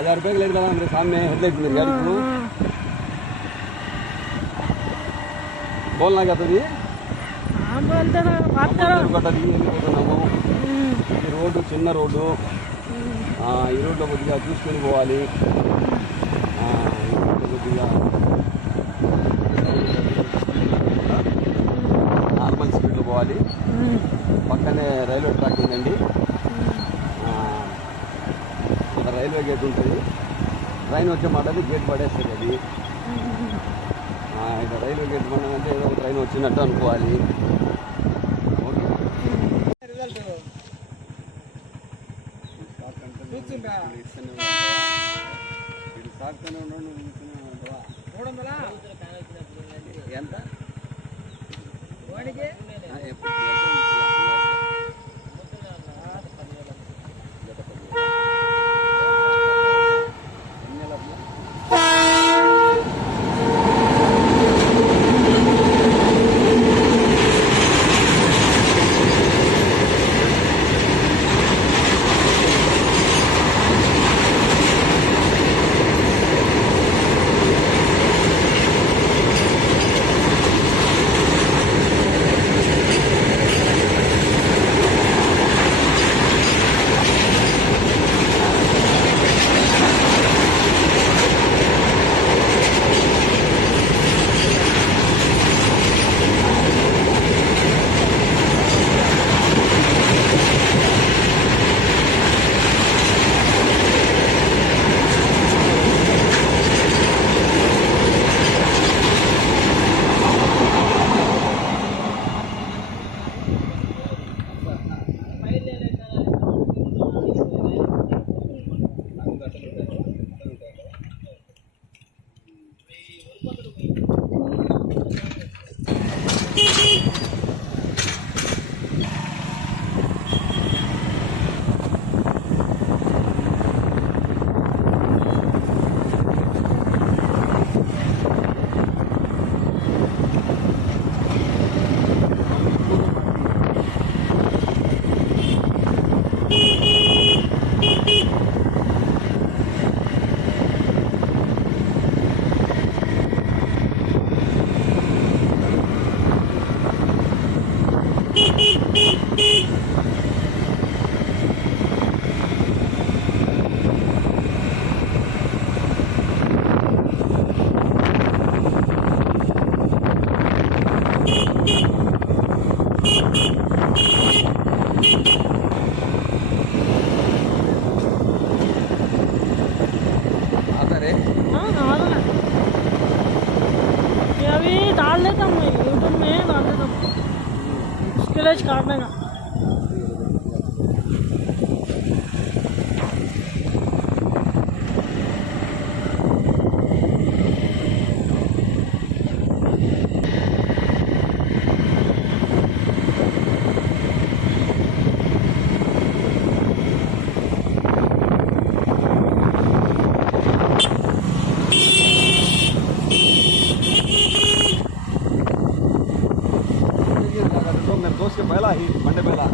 1000 रुपये का लेट लगा मेरे सामने हेडलाइट मेरी गाड़ी को बोलना क्या तुझे ఈ రోడ్డు చిన్న రోడ్డు ఈ రోడ్లో కొద్దిగా చూసుకొని పోవాలి కొద్దిగా నార్మల్ స్పీడ్లో పోవాలి పక్కనే రైల్వే ట్రాక్ ఉందండి ఇక్కడ రైల్వే గేట్ ఉంటుంది ట్రైన్ వచ్చే మాటది గేట్ పడేస్తుంది అది ఇక్కడ రైల్వే గేట్ పడినాకంటే ఏదో ఒక ట్రైన్ వచ్చినట్టు అనుకోవాలి ఎంత अभी डाल देता हूँ यूट्यूब में डाल देता हूँ स्क्रेच काटने का दोस्त के पहला ही मंडे पहला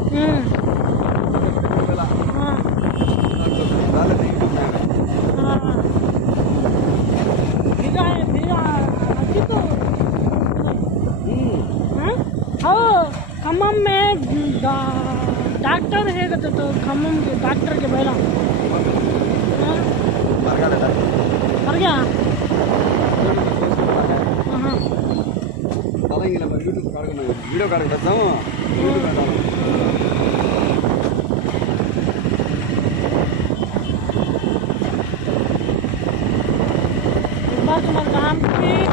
पहला डाले नहीं खम्मम में डॉक्टर है तो खम्मम के डॉक्टर के पहला मर गया यूट्यूब वीडियो कार्ड పెడతాము बस मैं काम की